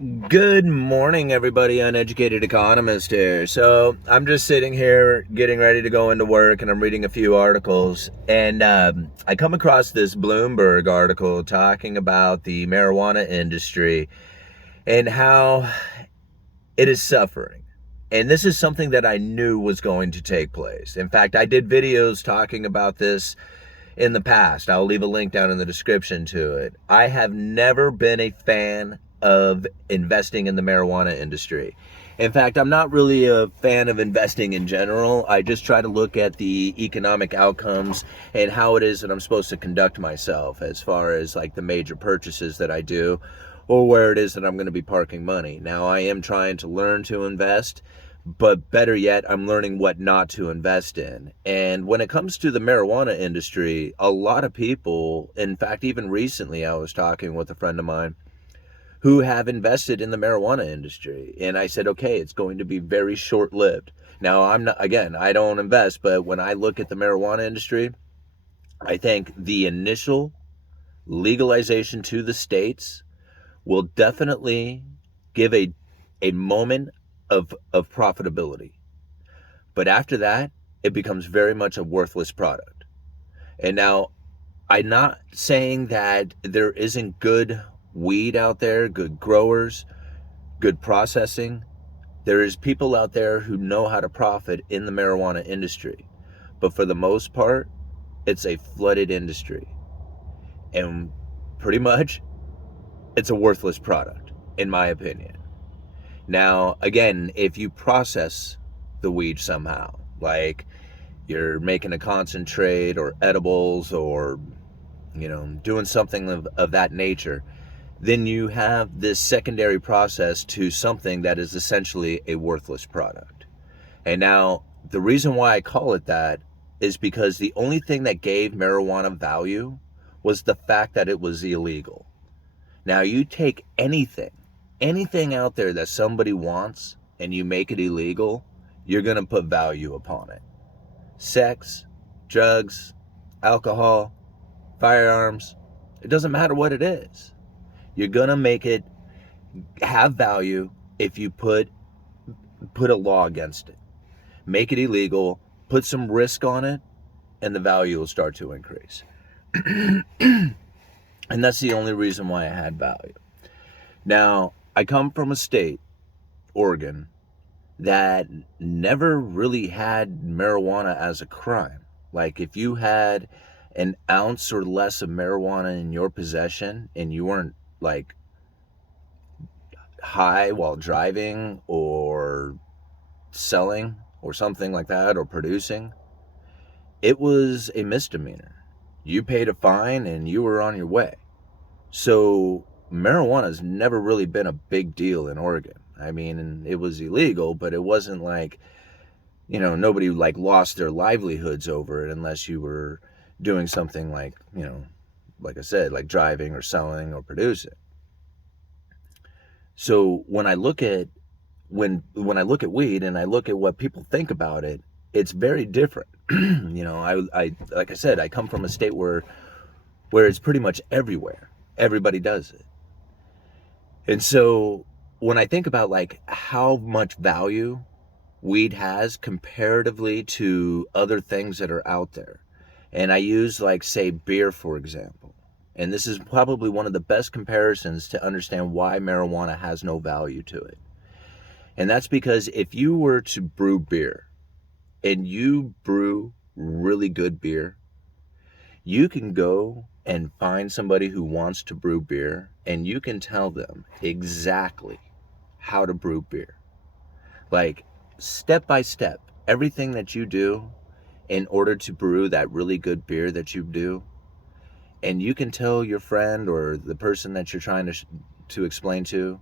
Good morning, everybody. Uneducated Economist here. So I'm just sitting here getting ready to go into work, and I'm reading a few articles. And I come across this Bloomberg article talking about the marijuana industry and how it is suffering. And this is something that I knew was going to take place. In fact, I did videos talking about this in the past. I'll leave a link down in the description to it. I have never been a fan of investing in the marijuana industry. In fact, I'm not really a fan of investing in general. I just try to look at the economic outcomes and how it is that I'm supposed to conduct myself as far as like the major purchases that I do or where it is that I'm going to be parking money. Now, I am trying to learn to invest, but better yet, I'm learning what not to invest in. And when it comes to the marijuana industry, a lot of people, in fact, even recently, I was talking with a friend of mine who have invested in the marijuana industry. And I said, okay, it's going to be very short lived. Now, I'm not, again, I don't invest, but when I look at the marijuana industry, I think the initial legalization to the states will definitely give a moment of profitability. But after that, it becomes very much a worthless product. And now, I'm not saying that there isn't good weed out there, good growers, good processing. There is people out there who know how to profit in the marijuana industry. But for the most part, it's a flooded industry. And pretty much, it's a worthless product, in my opinion. Now, again, if you process the weed somehow, like you're making a concentrate or edibles or, doing something of that nature, then you have this secondary process to something that is essentially a worthless product. And now, the reason why I call it that is because the only thing that gave marijuana value was the fact that it was illegal. Now, you take anything out there that somebody wants, and you make it illegal, you're going to put value upon it. Sex, drugs, alcohol, firearms, it doesn't matter what it is. You're going to make it have value if you put a law against it. Make it illegal, put some risk on it, and the value will start to increase. And that's the only reason why I had value. Now, I come from a state, Oregon, that never really had marijuana as a crime. Like, if you had an ounce or less of marijuana in your possession and you weren't like high while driving or selling or something like that or producing, it was a misdemeanor. You paid a fine and you were on your way. So marijuana has never really been a big deal in Oregon. I mean, it was illegal, but it wasn't like, nobody like lost their livelihoods over it unless you were doing something like, like I said, like driving or selling or producing. So when I look at weed and I look at what people think about it, it's very different. I like I said, I come from a state where it's pretty much everywhere. Everybody does it. And so when I think about like how much value weed has comparatively to other things that are out there, and I use like say beer for example, and this is probably one of the best comparisons to understand why marijuana has no value to it. And that's because if you were to brew beer and you brew really good beer, you can go and find somebody who wants to brew beer and you can tell them exactly how to brew beer. Like step by step, everything that you do in order to brew that really good beer that you do. And you can tell your friend or the person that you're trying to explain to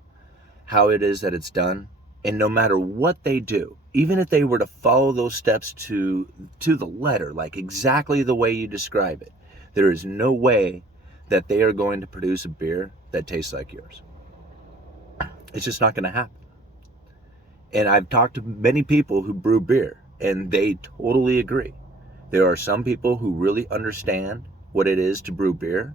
how it is that it's done. And no matter what they do, even if they were to follow those steps to the letter, like exactly the way you describe it, there is no way that they are going to produce a beer that tastes like yours. It's just not going to happen. And I've talked to many people who brew beer, and they totally agree. There are some people who really understand what it is to brew beer,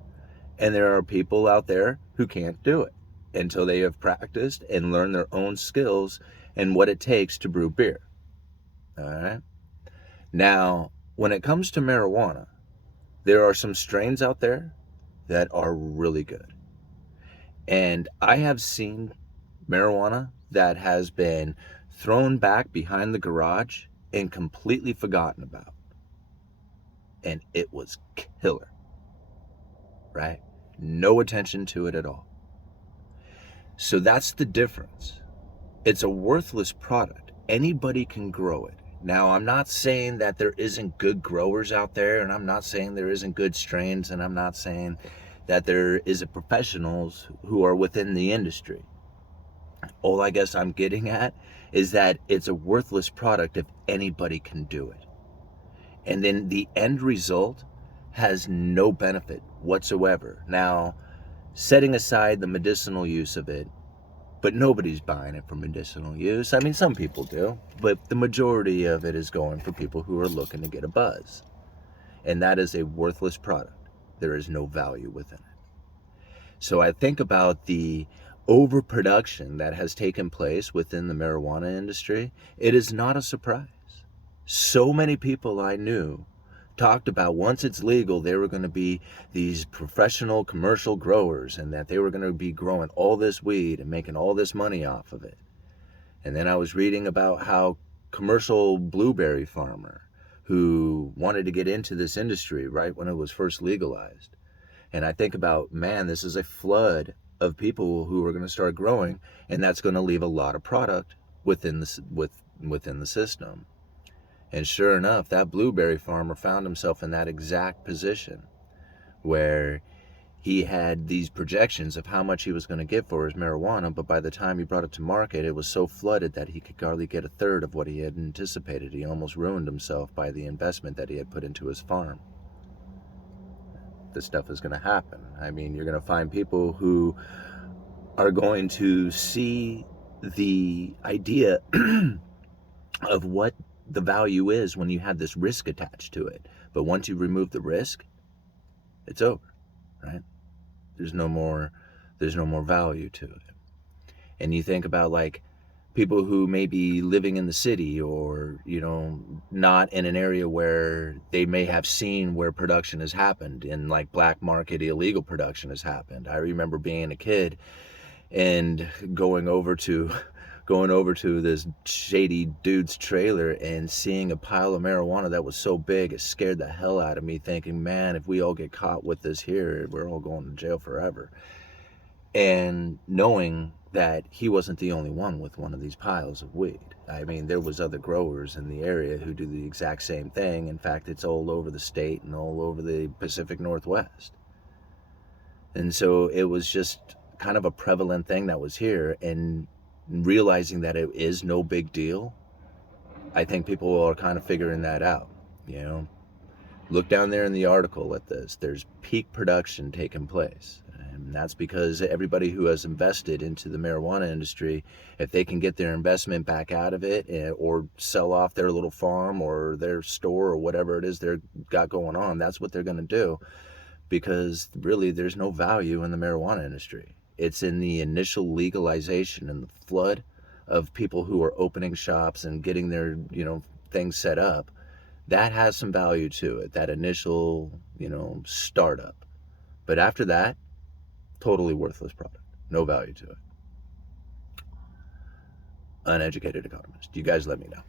and there are people out there who can't do it. until they have practiced and learned their own skills and what it takes to brew beer. All right. Now, when it comes to marijuana, there are some strains out there that are really good. And I have seen marijuana that has been thrown back behind the garage and completely forgotten about. And it was killer, right? No attention to it at all. So that's the difference. It's a worthless product. Anybody can grow it. Now, I'm not saying that there isn't good growers out there, and I'm not saying there isn't good strains, and I'm not saying that there isn't professionals who are within the industry. All I guess I'm getting at is that it's a worthless product if anybody can do it. And then the end result has no benefit whatsoever. Now, setting aside the medicinal use of it, but nobody's buying it for medicinal use. I mean, some people do, but the majority of it is going for people who are looking to get a buzz. And that is a worthless product. There is no value within it. So I think about the overproduction that has taken place within the marijuana industry. It is not a surprise. So many people I knew talked about once it's legal, they were going to be these professional commercial growers and that they were going to be growing all this weed and making all this money off of it. And then I was reading about how commercial blueberry farmer who wanted to get into this industry right when it was first legalized. And I think about, man, this is a flood of people who are going to start growing, and that's going to leave a lot of product within the system. And sure enough, that blueberry farmer found himself in that exact position where he had these projections of how much he was going to get for his marijuana, but by the time he brought it to market, it was so flooded that he could hardly get a third of what he had anticipated. He almost ruined himself by the investment that he had put into his farm. This stuff is going to happen. I mean, you're going to find people who are going to see the idea of what the value is when you have this risk attached to it. But once you remove the risk, it's over, right? There's no more value to it. And you think about like people who may be living in the city or, not in an area where they may have seen where production has happened and like black market illegal production has happened. I remember being a kid and going over to this shady dude's trailer and seeing a pile of marijuana that was so big it scared the hell out of me, thinking, man, if we all get caught with this here, we're all going to jail forever. And knowing that he wasn't the only one with one of these piles of weed. I mean, there was other growers in the area who do the exact same thing. In fact, it's all over the state and all over the Pacific Northwest. And so it was just kind of a prevalent thing that was here, and realizing that it is no big deal, I think people are kind of figuring that out. Look down there in the article at this. There's peak production taking place. And that's because everybody who has invested into the marijuana industry, if they can get their investment back out of it or sell off their little farm or their store or whatever it is they've got going on, that's what they're going to do, because really there's no value in the marijuana industry. It's in the initial legalization and the flood of people who are opening shops and getting their, things set up. That has some value to it, that initial, startup. But after that, totally worthless product. No value to it. Uneducated Economist. You guys let me know.